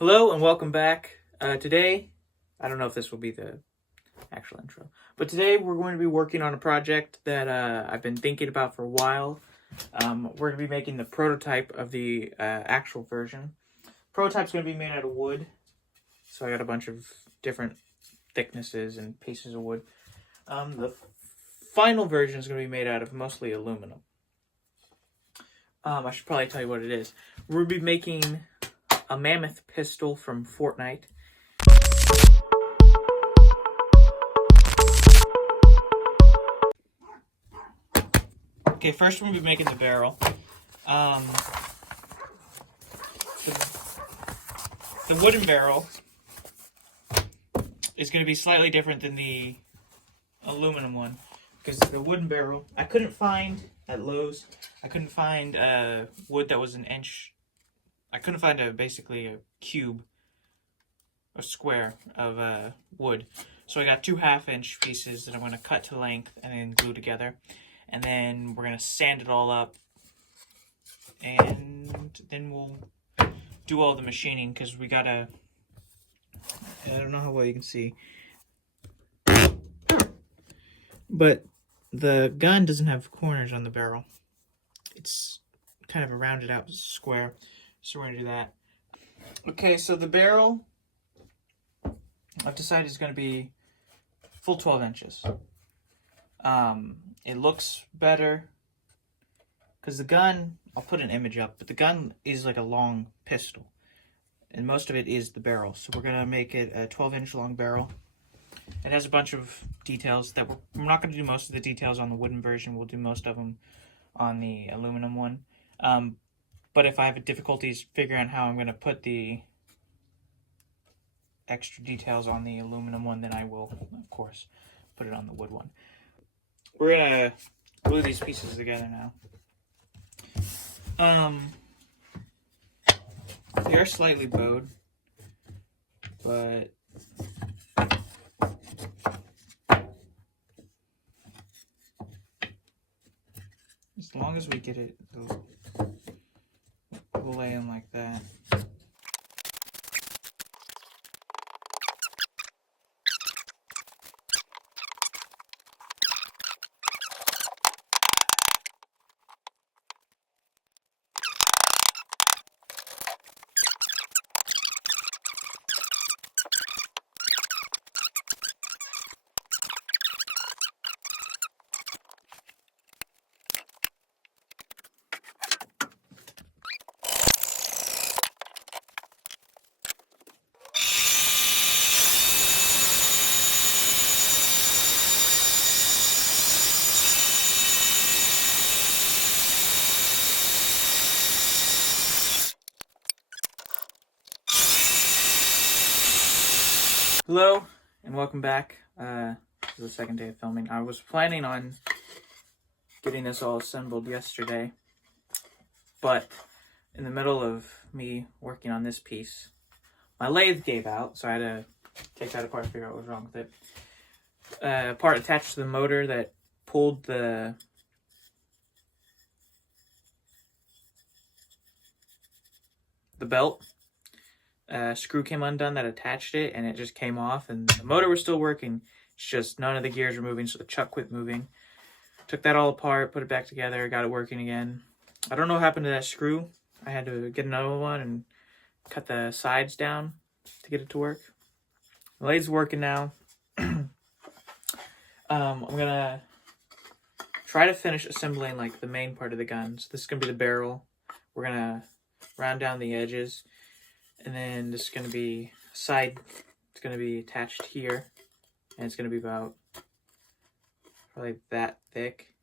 Hello and welcome back. Today, I don't know if this will be the actual intro, but today we're going to be working on a project that I've been thinking about for a while. We're going to be making the prototype of the actual version. Prototype's going to be made out of wood, so I got a bunch of different thicknesses and pieces of wood. The final version is going to be made out of mostly aluminum. I should probably tell you what it is. We'll be making a Mammoth pistol from Fortnite. Okay, first we'll be making the barrel. The wooden barrel is going to be slightly different than the aluminum one, because the wooden barrel, I couldn't find at Lowe's, I couldn't find wood that was an inch. I couldn't find basically a cube, a square of wood. So I got 2 half-inch pieces that I'm going to cut to length and then glue together. And then we're going to sand it all up. And then we'll do all the machining, because we got to... I don't know how well you can see, but the gun doesn't have corners on the barrel. It's kind of a rounded out square. So we're going to do that. Okay, so the barrel, I've decided is going to be full 12 inches. It looks better because the gun, I'll put an image up, but the gun is like a long pistol. And most of it is the barrel. So we're going to make it a 12-inch long barrel. It has a bunch of details that we're not going to do most of the details on the wooden version. We'll do most of them on the aluminum one. But if I have difficulties figuring out how I'm going to put the extra details on the aluminum one, then I will, of course, put it on the wood one. We're going to glue these pieces together now. They are slightly bowed, but as long as we get it, we'll lay them like that. Hello, and welcome back. This is the second day of filming. I was planning on getting this all assembled yesterday, but in the middle of me working on this piece, my lathe gave out, so I had to take that apart and figure out what was wrong with it. Part attached to the motor that pulled the belt. Screw came undone that attached it, and it just came off, and the motor was still working. It's just none of the gears were moving, so the chuck quit moving. Took that all apart, put it back together, got it working again. I don't know what happened to that screw. I had to get another one and cut the sides down to get it to work. The lathe's working now. I'm gonna try to finish assembling like the main part of the gun. So this is gonna be the barrel. We're gonna round down the edges. And then this is going to be side, it's going to be attached here, and it's going to be about probably that thick,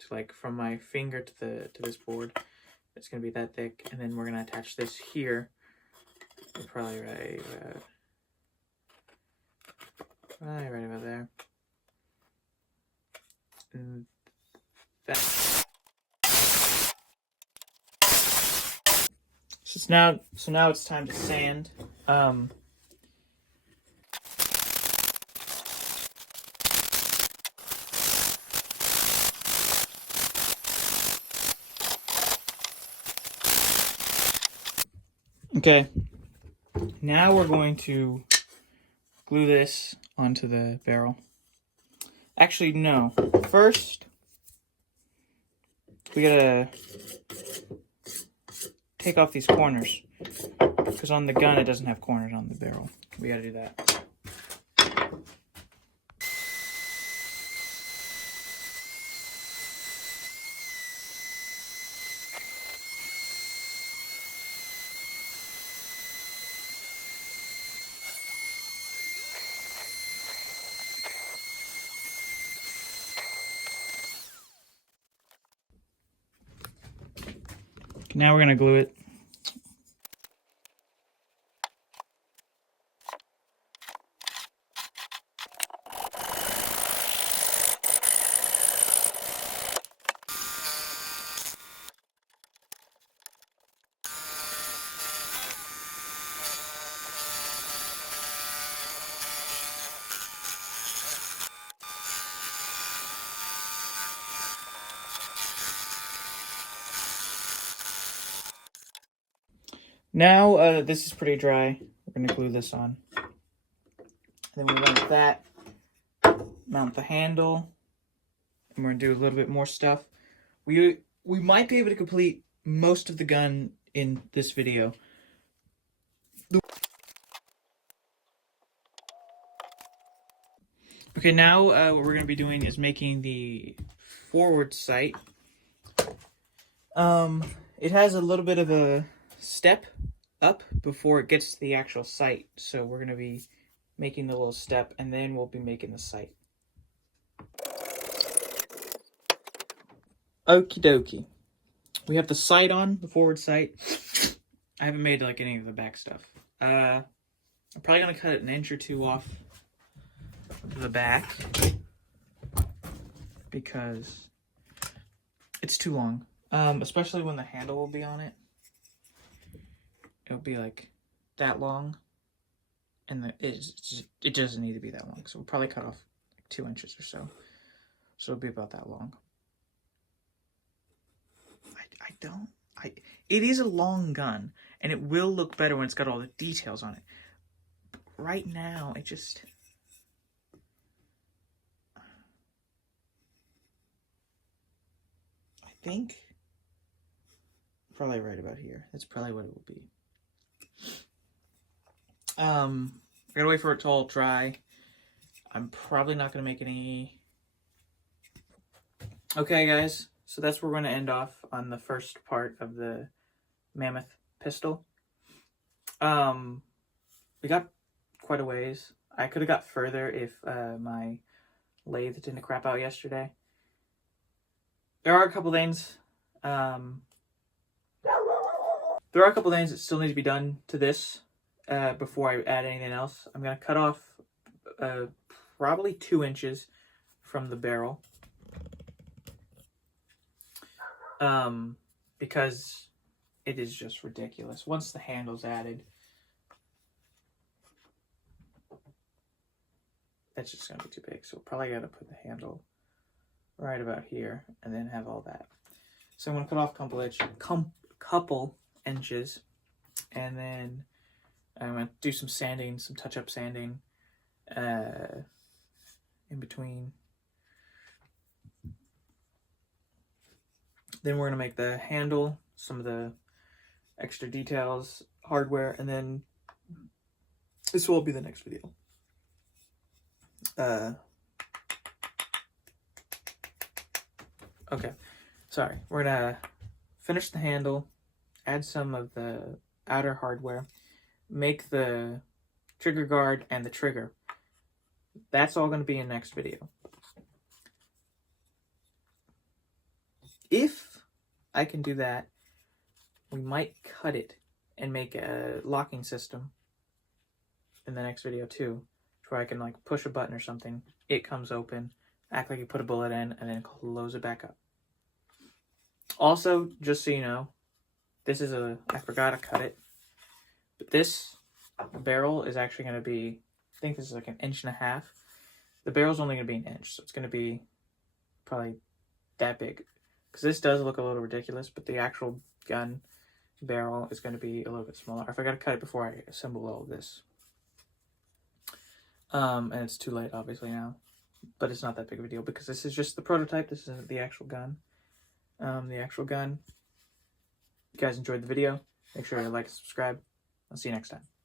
to like from my finger to this board. It's going to be that thick, and then we're going to attach this here, probably right about there. And that. So now it's time to sand. Okay, Now we're going to glue this onto the barrel. Actually, no. First, we gotta take off these corners. Because on the gun, it doesn't have corners on the barrel. We gotta do that. Now we're gonna glue it. Now this is pretty dry. We're gonna glue this on. Then we mount that, mount the handle, and we're gonna do a little bit more stuff. We might be able to complete most of the gun in this video. Okay, now what we're gonna be doing is making the forward sight. It has a little bit of a step up before it gets to the actual sight, so we're gonna be making the little step, and then we'll be making the sight. Okie dokie. We have the sight on, the forward sight. I haven't made like any of the back stuff. I'm probably gonna cut an inch or two off the back because it's too long. Especially when the handle will be on it. It'll be like that long, and it doesn't need to be that long. So we'll probably cut off like 2 inches or so. So it'll be about that long. It is a long gun, and it will look better when it's got all the details on it. But right now, I think probably right about here. That's probably what it will be. I gotta wait for it to all dry. I'm probably not gonna make any. Okay, guys. So that's where we're going to end off on the first part of the Mammoth pistol. We got quite a ways. I could have got further if my lathe didn't crap out yesterday. There are a couple things. There are a couple things that still need to be done to this before I add anything else. I'm going to cut off probably 2 inches from the barrel. Because it is just ridiculous. Once the handle's added, that's just going to be too big. So we'll probably got to put the handle right about here and then have all that. So I'm going to cut off couple inches, and then I'm going to do some sanding, some touch-up sanding in between. Then we're going to make the handle, some of the extra details, hardware, and then this will be the next video. Okay, sorry. We're going to finish the handle, add some of the outer hardware, make the trigger guard and the trigger. That's all going to be in next video. If I can do that, we might cut it and make a locking system in the next video too, where I can like push a button or something, it comes open, act like you put a bullet in, and then close it back up. Also, just so you know, this is I forgot to cut it, but this barrel is actually going to be, I think this is like 1.5 inches. The barrel's only going to be 1 inch, so it's going to be probably that big. Because this does look a little ridiculous, but the actual gun barrel is going to be a little bit smaller. I forgot to cut it before I assemble all of this. And it's too late, obviously, now. But it's not that big of a deal because this is just the prototype. This isn't the actual gun. If you guys enjoyed the video, make sure to like and subscribe. I'll see you next time.